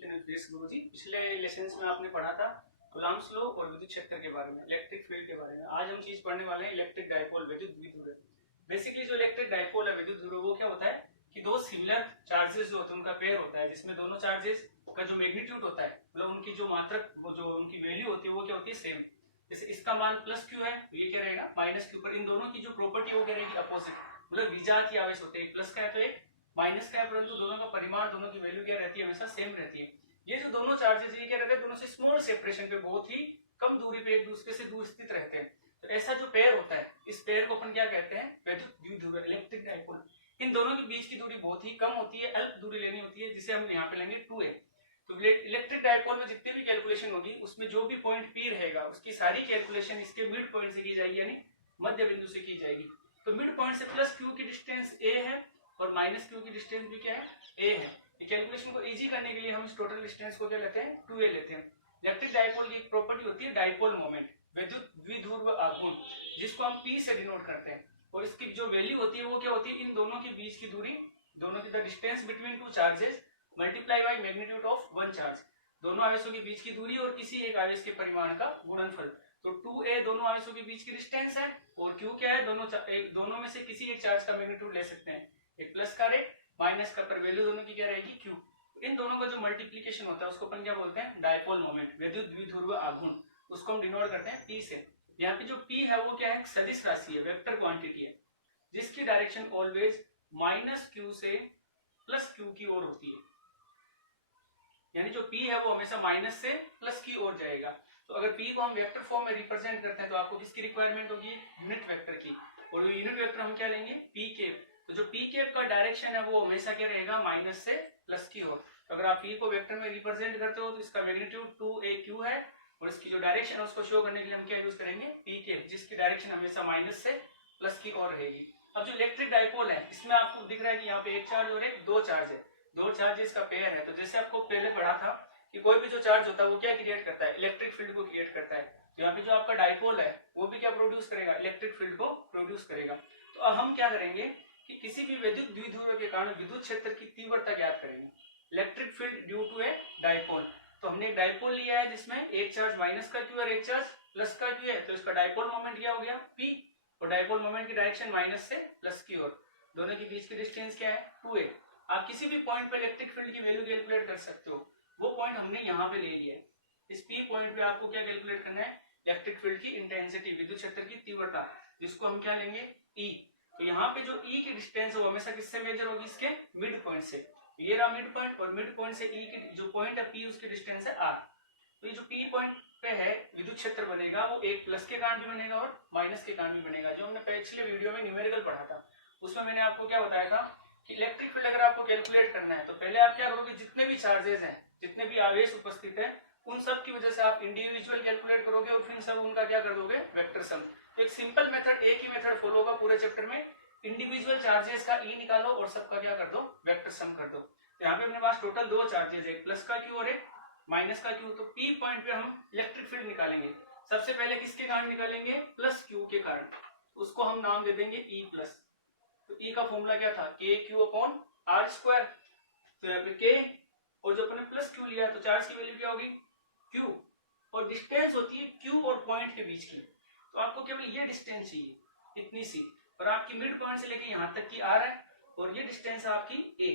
Channel face गुरुजी। पिछले lessons में आपने पढ़ा था कूलॉम्स लॉ और विद्युत क्षेत्र के बारे में, इलेक्ट्रिक फील्ड के बारे में। आज हम चीज पढ़ने वाले हैं इलेक्ट्रिक डायपोल, विद्युत द्विध्रुव। बेसिकली जो इलेक्ट्रिक डायपोल है, विद्युत ध्रुव, वो क्या होता है कि दो सिमिलर चार्जेस जो होते हैं उनका पेयर होता है, जिसमें दोनों चार्जेस का जो मैग्नीट्यूड होता है, मतलब उनकी जो मात्रक, वो जो उनकी वैल्यू होती है वो क्या होती है, सेम। जैसे इसका मान प्लस क्यू है तो ये क्या रहेगा माइनस क्यू, पर इन दोनों की जो प्रॉपर्टी वो क्या रहेगी, अपोजिट। मतलब विजातीय आवेश होते हैं, एक प्लस का है तो एक माइनस का है, परंतु दोनों का परिमाण, दोनों की वैल्यू क्या रहती है, हमेशा सेम रहती है। ये जो दोनों चार्जेस ये क्या रहते हैं, दोनों से स्मॉल सेपरेशन पे, बहुत ही कम दूरी पे एक दूसरे से दूर स्थित रहते हैं। तो ऐसा जो पेयर होता है, इस पेयर को अपन क्या कहते हैं, विद्युत द्विध्रुव, इलेक्ट्रिक डायपोल। इन दोनों के बीच की दूरी बहुत ही कम होती है, अल्प दूरी लेनी होती है, जिसे हम यहाँ पे लेंगे 2a। तो इलेक्ट्रिक डायपोल में जितनी भी कैलकुलेशन होगी, उसमें जो भी पॉइंट P रहेगा उसकी सारी कैलकुलेशन इसके मिड पॉइंट से की जाएगी, यानी मध्य बिंदु से की जाएगी। तो मिड पॉइंट से प्लस क्यू की डिस्टेंस a है और माइनस क्यू की डिस्टेंस भी क्या है, a है। ये कैलकुलेशन को इजी करने के लिए हम इस टोटल डिस्टेंस को क्या लेते हैं, 2a लेते हैं। इलेक्ट्रिक डायपोल की एक प्रॉपर्टी होती है डायपोल मोमेंट, विद्युत द्विध्रुव आघूर्ण, जिसको हम P से डिनोट करते हैं। और इसकी जो वैल्यू होती है वो क्या होती है, इन दोनों के बीच की दूरी, दोनों की the distance between two charges multiply by magnitude of one charge. दोनों आवेशों के बीच की दूरी और किसी एक आवेश के परिमाण का गुणनफल। तो 2a दोनों आवेशों के बीच की डिस्टेंस है, और q क्या है, दोनों में से किसी एक चार्ज का मैग्नीट्यूड ले सकते हैं, एक प्लस का एक माइनस का, पर वैल्यू दोनों की क्या रहेगी, q। इन दोनों का जो मल्टीप्लीकेशन होता है उसको अपन क्या बोलते हैं, डायपोल मोमेंट, विद्युत द्विध्रुव आघूर्ण। उसको हम डिनोट करते हैं p से। यहाँ पे जो p है वो क्या है, सदिश राशि है, वेक्टर क्वांटिटी है, जिसकी डायरेक्शन ऑलवेज माइनस q से प्लस q की ओर होती है। यानी जो p है वो हमेशा माइनस से प्लस की ओर जाएगा। तो अगर p को हम वेक्टर फॉर्म में रिप्रेजेंट करते हैं तो आपको किसकी रिक्वायरमेंट होगी, यूनिट वेक्टर की। और जो यूनिट वेक्टर हम क्या लेंगे, p कैप। तो जो p कैप का डायरेक्शन है वो हमेशा क्या रहेगा, माइनस से प्लस की ओर। तो अगर आप p को वेक्टर में रिप्रेजेंट करते हो तो इसका मैग्नीट्यूड 2aq है, और इसकी जो डायरेक्शन है उसको शो करने के लिए हम क्या यूज करेंगे, p कैप, जिसकी डायरेक्शन हमेशा माइनस से प्लस की ओर रहेगी। अब जो इलेक्ट्रिक डायपोल है, इसमें आपको दिख रहा है कि यहाँ पे एक चार्ज और एक दो चार्ज है, दो चार्जेस का पेयर है। तो जैसे आपको पहले पढ़ा था कि कोई भी जो चार्ज होता है वो क्या क्रिएट करता है, इलेक्ट्रिक फील्ड को क्रिएट करता है। तो यहाँ पे जो आपका डायपोल है वो भी क्या प्रोड्यूस करेगा, इलेक्ट्रिक फील्ड को प्रोड्यूस करेगा। तो अब हम क्या करेंगे कि किसी भी विद्युत द्विध्रुव के कारण विद्युत क्षेत्र की तीव्रता ज्ञात करेंगे, electric field due to a dipole. तो हमने एक डायपोल लिया है जिसमें एक चार्ज माइनस का क्यू और एक चार्ज प्लस का क्यू है, तो इसका डायपोल मोमेंट क्या हो गया, p। और डायपोल मोमेंट की डायरेक्शन माइनस से प्लस की ओर, दोनों के बीच की डिस्टेंस क्या है, 2a। आप किसी भी पॉइंट पे इलेक्ट्रिक फील्ड की वैल्यू कैलकुलेट कर सकते हो, वो पॉइंट हमने यहाँ पे ले लिया है। इस p पॉइंट पे आपको क्या कैलकुलेट करना है, इलेक्ट्रिक फील्ड की इंटेंसिटी, विद्युत क्षेत्र की तीव्रता, जिसको हम क्या लेंगे, E। तो यहाँ पे जो E की डिस्टेंस है वो हमेशा किससे मेजर होगी, इसके मिड पॉइंट से। ये रहा मिड पॉइंट, और मिड पॉइंट से E की जो पॉइंट है P, उसकी डिस्टेंस है R। तो ये जो P पॉइंट पे है विद्युत क्षेत्र बनेगा, वो एक प्लस के कारण भी बनेगा और माइनस के कारण भी बनेगा। जो हमने पिछले वीडियो में न्यूमेरिकल पढ़ा था उसमें मैंने आपको क्या बताया था कि इलेक्ट्रिक फील्ड अगर आपको कैलकुलेट करना है तो पहले आप क्या करोगे, जितने भी चार्जेस हैं, जितने भी आवेश उपस्थित है, उन सब की वजह से आप इंडिविजुअल कैलकुलेट करोगे और फिर सब उनका क्या कर दोगे, वेक्टर सम। तो एक सिंपल मेथड, एक ही मेथड फॉलो होगा पूरे चैप्टर में, इंडिविजुअल चार्जेस का ई निकालो और सबका क्या कर दो, वेक्टर सम कर दो। तो यहाँ पे अपने पास टोटल दो चार्जेस, एक प्लस का क्यू और एक माइनस का क्यू। तो P पॉइंट पे हम इलेक्ट्रिक फील्ड निकालेंगे। सबसे पहले किसके कारण निकालेंगे, प्लस क्यू के कारण, उसको हम नाम दे देंगे E प्लस। तो E का फॉर्मूला क्या था, के क्यू अपॉन आर स्क्वायर। तो यहाँ पे K, और जो अपने प्लस क्यू लिया है तो चार्ज की वैल्यू क्या होगी, Q, और डिस्टेंस होती है Q और पॉइंट के बीच की। तो आपको केवल ये डिस्टेंस चाहिए, इतनी सी, और आपकी मिड पॉइंट से लेके यहाँ तक की R है, और ये डिस्टेंस आपकी A।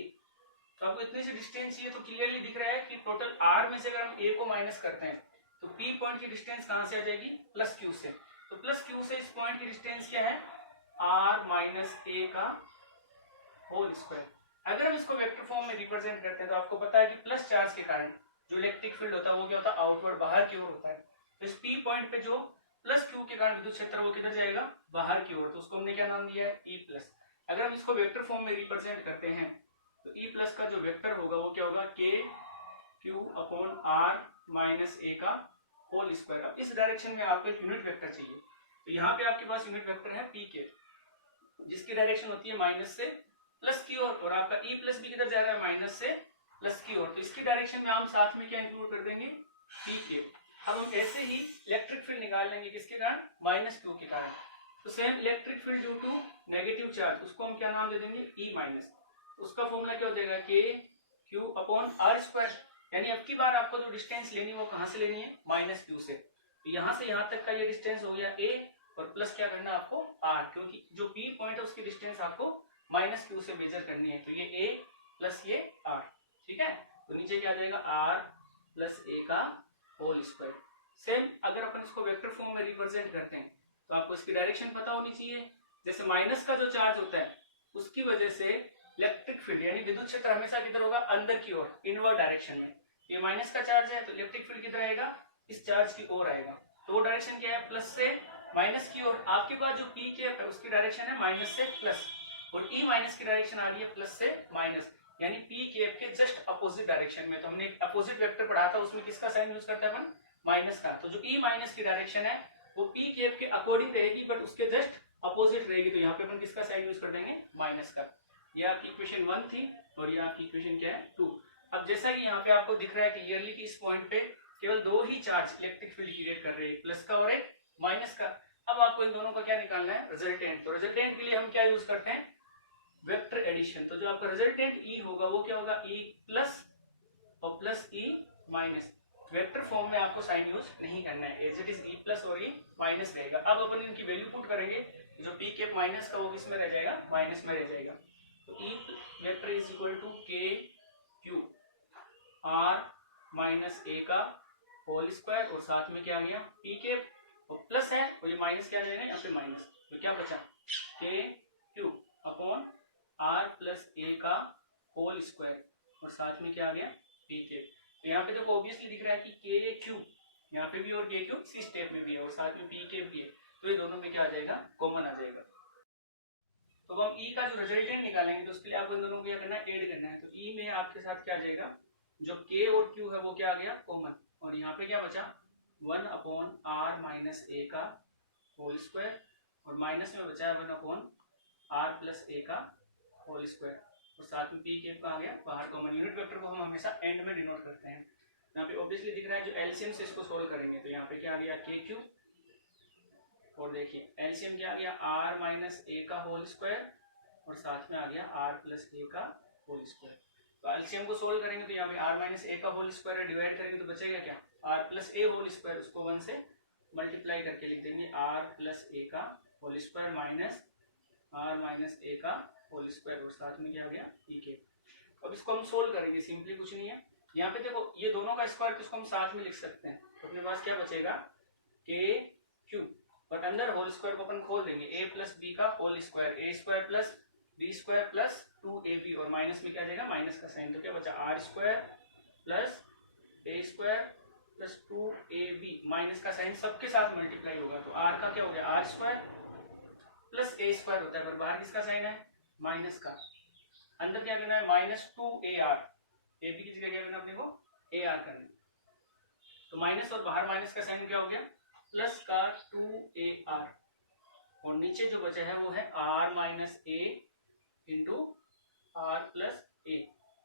तो आपको इतनी सी डिस्टेंस चाहिए। तो क्लियरली दिख रहा है कि टोटल R में से अगर हम A को माइनस करते हैं तो P पॉइंट की डिस्टेंस कहां से आ जाएगी, प्लस Q से। तो प्लस Q से इस पॉइंट की डिस्टेंस क्या है, R माइनस A का होल स्क्वायर। अगर हम इसको वेक्टर फॉर्म में रिप्रेजेंट करते हैं तो आपको पता है कि प्लस चार्ज के कारण जो इलेक्ट्रिक फील्ड होता है वो क्या होता है, आउटवर्ड, बाहर की ओर होता है। तो इस P पॉइंट पे जो प्लस Q के कारण विद्युत क्षेत्र वो किधर जाएगा, बाहर की ओर। तो उसको हमने क्या नाम दिया है, E प्लस। अगर हम इसको वेक्टर फॉर्म में रिप्रेजेंट करते हैं तो E प्लस का जो वेक्टर होगा वो क्या होगा, के Q upon are minus A का होल स्क्वायर। अब इस डायरेक्शन में आपको एक यूनिट वेक्टर चाहिए। तो यहाँ पे आपके पास यूनिट वेक्टर है P के, जिसकी डायरेक्शन होती है माइनस से प्लस की ओर, और आपका E प्लस भी किधर जा रहा है, माइनस से प्लस की ओर। तो इसकी डायरेक्शन में हम साथ में क्या इंक्लूड कर देंगे, P के। अब हम ऐसे ही इलेक्ट्रिक फील्ड निकाल लेंगे, किसके कारण, माइनस क्यू के कारण। तो same electric field due to negative charge, उसको हम क्या नाम दे देंगे, E माइनस। उसका फॉर्मूला क्या हो जाएगा, के क्यू अपॉन आर स्क्वायर। यानी अब की बार आपको जो डिस्टेंस लेनी है वो कहां से लेनी है, माइनस क्यू से। तो यहां से यहां तक का ये डिस्टेंस हो गया a, और प्लस क्या करना है आपको r, क्योंकि जो p पॉइंट है उसकी डिस्टेंस आपको माइनस क्यू से मेजर करनी है। तो ये a प्लस ये r, ठीक है। तो नीचे क्या आ जाएगा r प्लस a का होल स्क्वायर। सेम अगर अपन इसको वेक्टर फॉर्म में रिप्रेजेंट करते हैं तो आपको इसकी डायरेक्शन पता होनी चाहिए। जैसे माइनस का जो चार्ज होता है उसकी वजह से इलेक्ट्रिक फील्ड यानी विद्युत क्षेत्र हमेशा किधर होगा, अंदर की ओर, इनवर्ड डायरेक्शन में। ये माइनस का चार्ज है तो इलेक्ट्रिक फील्ड किधर आएगा, इस चार्ज की ओर आएगा। तो वो डायरेक्शन क्या है, प्लस से माइनस की ओर। आपके पास जो पी कैप है उसकी डायरेक्शन है माइनस से प्लस, और ई माइनस की डायरेक्शन आ रही है प्लस से माइनस, यानी पी कैप के जस्ट अपोजिट डायरेक्शन में। तो हमने अपोजिट वेक्टर पढ़ा था, उसमें किसका साइन यूज करते हैं अपन, माइनस का। तो जो ई माइनस की डायरेक्शन है वो पी कैप के अकॉर्डिंग रहेगी, बट उसके जस्ट अपोजिट रहेगी। तो यहाँ पे अपन किसका साइन यूज कर देंगे, माइनस का। ये आपकी इक्वेशन 1 थी, और ये आपकी इक्वेशन क्या है, 2। अब जैसा कि यहाँ पे आपको दिख रहा है क्लियरली कि इस पॉइंट पे केवल दो ही चार्ज इलेक्ट्रिक फील्ड क्रिएट कर रहे हैं, प्लस का और एक माइनस का। अब आपको इन दोनों का क्या निकालना है, रिजल्टेंट। तो रिजल्टेंट के लिए हम क्या यूज करते हैं, वेक्टर एडिशन। तो जो आपका रिजल्टेंट ई होगा वो क्या होगा, ई प्लस और plus E minus. Vector form में आपको साइन यूज नहीं करना है, as it is E plus और ई माइनस रहेगा। अब अपन इनकी वैल्यू पुट करेंगे, जो पी कैप माइनस का वो किसमें रह जाएगा, माइनस में रह जाएगा। तो E vector is equal to K Q R minus A का होल स्क्वायर, और साथ में क्या आ गया, पी कैप और प्लस है, और ये माइनस क्या आ जाएगा यहाँ पे माइनस। तो क्या बचा, के Q upon are plus A का होल स्क्वायर, और साथ में क्या आ गया, पी कैप। तो यहाँ पे देखो ऑब्वियसली दिख रहा है कि के क्यू यहाँ पे भी और के क्यू इसी स्टेप में भी है, और साथ में पी कैप भी है। तो ये दोनों में क्या आ जाएगा, कॉमन आ जाएगा। तो अब हम ई का जो रिजल्टेंट निकालेंगे तो उसके लिए आपको इन दोनों को क्या करना है, ऐड करना है। तो ई में आपके साथ क्या आ जाएगा, जो के और क्यू है वो क्या आ गया, कॉमन, और यहाँ पे क्या बचा, 1 अपॉन आर माइनस ए का होल स्क्वायर, और माइनस में बचा है 1 अपॉन आर प्लस ए का होल स्क्वायर, और साथ में पी कैप का आ गया बाहर कॉमन। यूनिट वेक्टर को हम हमेशा एंड में डिनोट करते हैं। यहाँ पे ऑब्वियसली दिख रहा है, जो एलसीएम से इसको सोल्व करेंगे तो यहाँ पे क्या आ गया, के क्यू, और देखिए एलसीएम क्या आ गया, आर माइनस ए का होल स्क्वायर, और साथ में आ गया आर प्लस ए का होल स्क्वायर। तो एलसीएम को सोल्व करेंगे तो यहाँ पे आर माइनस ए का होल स्क्वायर डिवाइड करेंगे तो बचेगा क्या, R plus A whole square, उसको 1 से मल्टीप्लाई करके लिख देंगे, आर प्लस ए का whole square minus R minus A का होल स्क्वायर, और साथ में क्या आ गया, ई के। अब इसको हम सोल्व करेंगे, सिंपली कुछ नहीं है। यहाँ पे देखो ये दोनों का स्क्वायर तो इसको हम साथ में लिख सकते हैं, तो अपने पास क्या बचेगा, के क्यू, और अंदर होल स्क्वायर को अपन खोल देंगे, ए प्लस बी का whole square, A square plus B square plus 2ab, और माइनस में क्या आ जाएगा, माइनस का साइन। तो क्या बचा, r square plus a square plus 2ab, minus का साइन सबके साथ मल्टीप्लाई होगा। तो आर का क्या हो गया, r square plus a square होता है, पर बाहर किसका साइन है, माइनस का। अंदर क्या करना है, माइनस 2ar, ए बी की जगह क्या करना अपने को, ए आर करना। तो माइनस और बाहर माइनस का साइन क्या हो गया, प्लस का 2ar, और नीचे जो बचा है वो है r minus A into R plus A,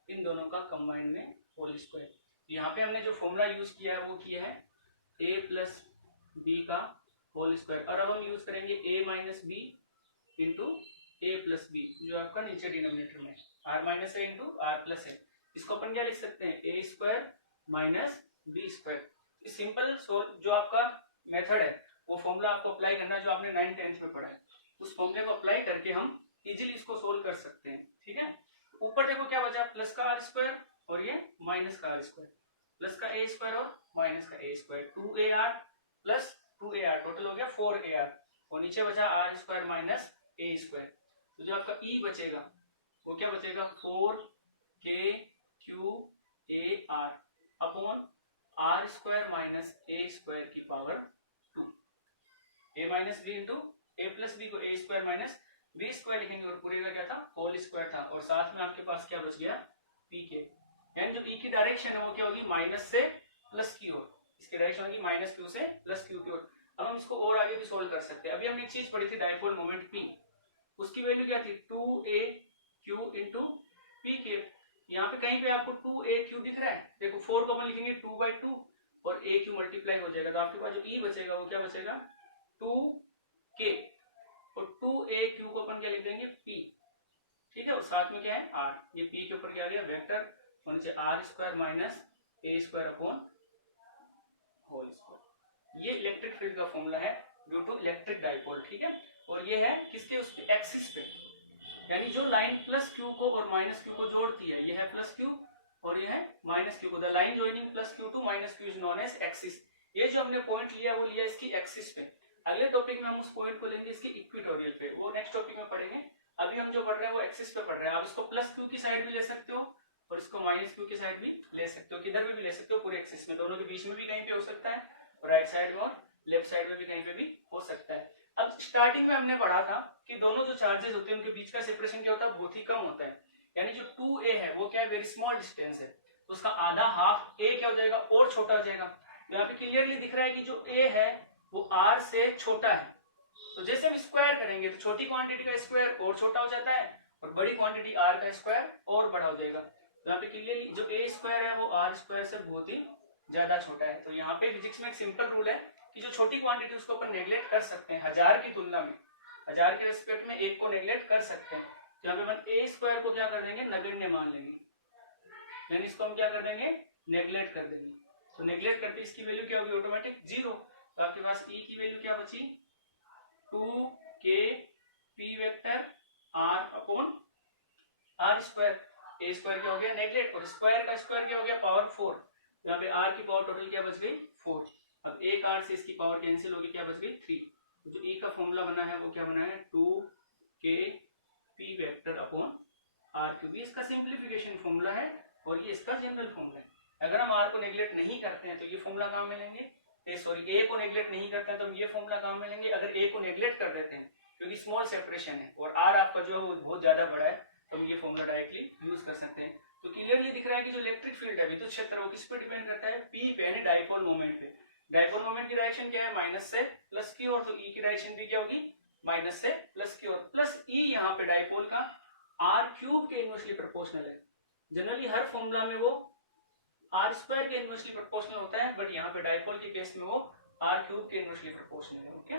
इन दोनों का कंबाइंड में होल स्क्वायर। यहाँ पे हमने जो फॉर्मूला यूज किया है वो किया है a प्लस बी का होल स्क्वायर, और अब हम यूज करेंगे a minus B into A plus B, जो आपका नीचे डिनोमिनेटर में R minus A into R plus A. इसको अपन क्या लिख सकते हैं, A square minus B square. Simple जो आपका मेथड है वो फॉर्मूला आपको अप्लाई करना है, जो आपने 9th 10th में पढ़ा है, उस फॉर्मूले को अप्लाई करके हम इजीली इसको सोल्व कर सकते हैं, ठीक है। ऊपर देखो क्या बचा, प्लस का आर स्क्वायर और ये माइनस का आर स्क्वायर, प्लस का ए स्क्वायर और माइनस का ए square, 2ar plus 2ar, total हो गया 4ar, और नीचे बचा r square minus a square. तो जो आपका ई बचेगा वो क्या बचेगा, 4k q a r upon r square minus a square की power 2, a minus B into A plus b को a square minus B square लिखेंगे, और पूरे का क्या था, होल स्क्वायर था, और साथ में आपके पास क्या बच गया, पी के। यानी जो पी की डायरेक्शन है वो क्या होगी, माइनस से प्लस की ओर, इसकी डायरेक्शन होगी माइनस क्यू से प्लस क्यू की ओर। अब हम इसको और आगे भी सोल्व कर सकते हैं। अभी हमने एक चीज पढ़ी थी, डाइपोल मोमेंट पी, उसकी वैल्यू क्या थी, 2aq इंटू पी के। यहाँ पे कहीं पे आपको 2aq दिख रहा है, देखो 4 को अपन लिखेंगे 2/2 और aq मल्टीप्लाई हो जाएगा, तो आपके पास जो e बचेगा वो क्या बचेगा, 2k, और 2aq को अपन क्या लिख देंगे, p, ठीक है, और साथ में क्या है r, ये p के ऊपर क्या आ गया वेक्टर, और नीचे r square minus a square upon whole square. ये इलेक्ट्रिक फील्ड का फॉर्मूला है ड्यू टू इलेक्ट्रिक डाइपोल, ठीक है। और ये है किसके, उस पे एक्सिस पे, यानी जो लाइन प्लस क्यू को और माइनस क्यू को जोड़ती है, ये है प्लस क्यू और ये है माइनस क्यू को। The line joining plus q to minus q is known as axis. ये जो हमने पॉइंट लिया वो लिया इसकी एक्सिस पे। अगले टॉपिक में हम उस पॉइंट को लेंगे इसकी इक्वेटोरियल पे, वो नेक्स्ट टॉपिक में पढ़ेंगे। अभी हम जो पढ़ रहे हैं वो एक्सिस पे पढ़ रहे हैं। आप इसको प्लस क्यू की साइड भी ले सकते हो और इसको माइनस क्यू की साइड भी ले सकते हो, किधर भी ले सकते हो पूरे एक्सिस में, दोनों के बीच में भी कहीं पे हो सकता है, और राइट साइड में और लेफ्ट साइड में भी कहीं पे भी हो सकता है। अब स्टार्टिंग में हमने पढ़ा था कि दोनों जो चार्जेस होते हैं उनके बीच का सेपरेशन क्या होता है, बहुत ही कम होता है। यानी जो 2a है वो क्या है, वेरी स्मॉल डिस्टेंस है, तो उसका आधा हाफ a क्या हो जाएगा, और छोटा हो जाएगा। यहाँ पे क्लियरली दिख रहा है कि जो a है वो r से छोटा है, तो जैसे हम स्क्वायर करेंगे तो छोटी क्वांटिटी का स्क्वायर और छोटा हो जाता है और बड़ी क्वांटिटी r का स्क्वायर और बड़ा हो जाएगा। तो यहाँ पे क्लियरली जो a स्क्वायर है वो r स्क्वायर से बहुत ही ज्यादा छोटा है। तो यहाँ पे फिजिक्स में एक सिंपल रूल है कि जो छोटी क्वांटिटी उसको अपन नेग्लेक्ट कर सकते हैं, 1000 की तुलना में, 1000 के रेस्पेक्ट में एक को नेग्लेक्ट कर सकते हैं। तो यहाँ पे अपन a स्क्वायर को क्या कर देंगे, नगण्य मान लेंगे, यानी इसको हम क्या कर देंगे, नेग्लेक्ट कर देंगे। तो नेग्लेक्ट करते इसकी वैल्यू क्या होगी, ऑटोमेटिक 0। तो आपके पास e की वैल्यू क्या बची, 2k p vector r upon r square. a square क्या हो गया, नेग्लेक्ट, और स्क्वायर का स्क्वायर क्या हो गया, पावर 4। यहाँ पे r की पावर टोटल क्या बच गई, 4। अब एक r से इसकी पावर कैंसिल होगी, क्या बच गई, 3। तो जो e का फॉर्मूला बना है वो क्या बना है, 2k p vector upon r cube. इसका सिंप्लीफिकेशन फॉर्मूला है और ये इसका जनरल फॉर्मूला है। अगर हम r को नेग्लेक्ट नहीं करते हैं तो ये फॉर्मूला काम में लेंगे, सॉरी a को नेग्लेक्ट नहीं करते हैं तो हम ये फॉर्मूला काम में लेंगे। अगर a को नेग्लेक्ट कर देते हैं क्योंकि स्मॉल सेपरेशन है और r आपका जो है वो बहुत ज्यादा बड़ा है, तो हम ये फॉर्मूला डायरेक्टली यूज कर सकते हैं। तो क्लियरली दिख रहा है कि जो इलेक्ट्रिक फील्ड है, विद्युत क्षेत्र, वो किस पे डिपेंड करता है, p पे, यानी डाइपोल मोमेंट पे। डाइपोल मोमेंट की डायरेक्शन क्या है, माइनस से प्लस की ओर, तो e की डायरेक्शन भी क्या होगी, माइनस से प्लस की ओर। प्लस e यहाँ पे डाइपोल का r क्यूब के इनवर्सली प्रोपोर्शनल है। जनरली हर फॉर्मूला में वो r स्क्वायर के इनवर्सली प्रोपोर्शनल होता है, बट यहाँ पे डाइपोल के केस में वो r क्यूब के इनवर्सली प्रोपोर्शनल है। ओके।